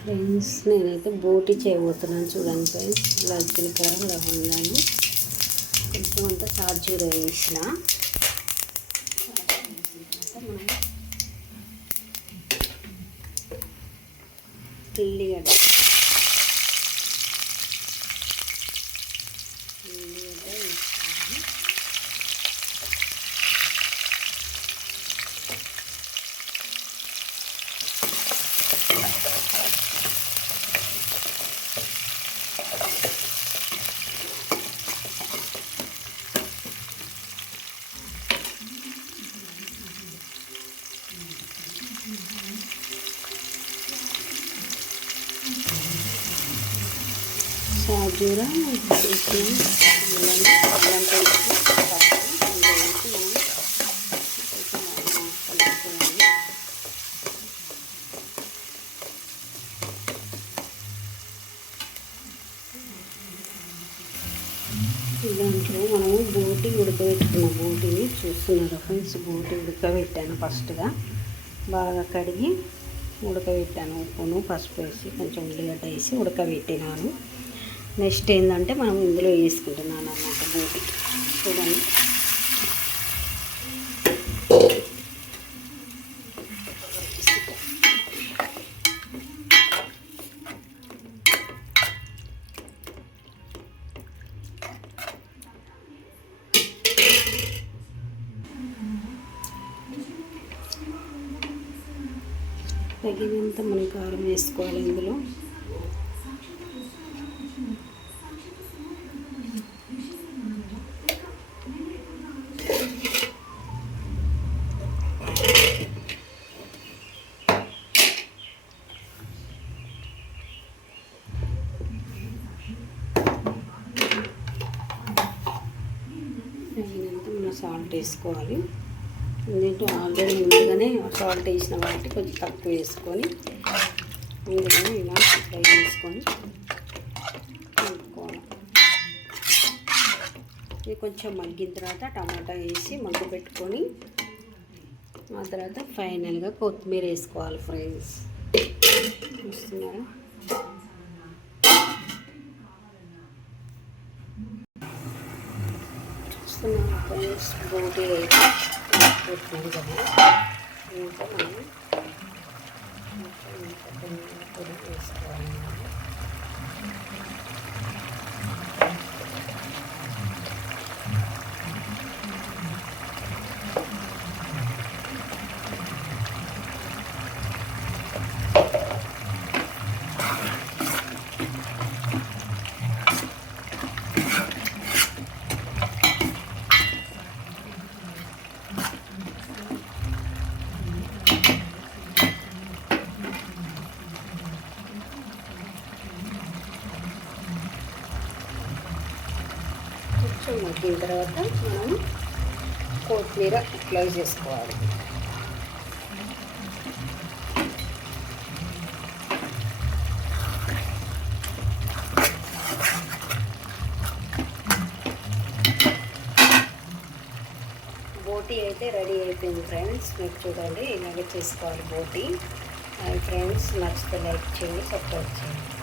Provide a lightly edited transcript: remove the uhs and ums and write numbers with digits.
Friends నేనైతే బోటి చేయబోతున్నాను. చూడండి ఫ్రెండ్స్, ఇలా జీలకర్ర లవంగాలు కొంచెం అంతా చార్జీర వేసిన మనం ఉల్లిగడ్డ వేసుకోవాలి. సాజూర దాంట్లో మనము బోటి ఉడకబెట్టుకున్న బోటిని చూస్తున్నారు ఫ్రెండ్స్. బోటి ఉడకబెట్టాను, ఫస్ట్గా బాగా కడిగి ఉడకబెట్టాను. ఉప్పును పసుపు వేసి కొంచెం ఉల్లిగడ్డ వేసి ఉడకబెట్టినాను. నెక్స్ట్ ఏంటంటే మనం ఇందులో వేసుకుంటున్నాను అన్నమాట బోటి. చూడండి, తగినంత మనం కారం వేసుకోవాలి ఇందులో. తగినంత మనం సాల్ట్ వేసుకోవాలి. దీంట్లో ఆల్రెడీ ముందుగానే సాల్ట్ వేసిన వాటి కొంచెం తక్కువ వేసుకొని ముందుగానే ఇలా ఫ్రై చేసుకొని కలుపుకోవాలి. ఇది కొంచెం మగ్గిన తర్వాత టమాటా వేసి మగ్గు పెట్టుకొని ఆ తర్వాత ఫైనల్గా కొత్తిమీర వేసుకోవాలి ఫ్రెండ్స్. చూస్తున్నారా, ఫ్రెండ్స్ బోటి అయితే పెట్టింది కదా. ఇంకా మనం పొడి వేసుకోవాలి. కొంచెం మగ్గిన తర్వాత మనం కొత్తిమీర అప్లై చేసుకోవాలి. బోటి అయితే రెడీ అయిపోయింది ఫ్రెండ్స్. మీరు చూడండి, ఇలాగే చేసుకోవాలి బోటి. ఫ్రెండ్స్ నచ్చితే లైక్ చేయండి, సపోర్ట్ చేయండి.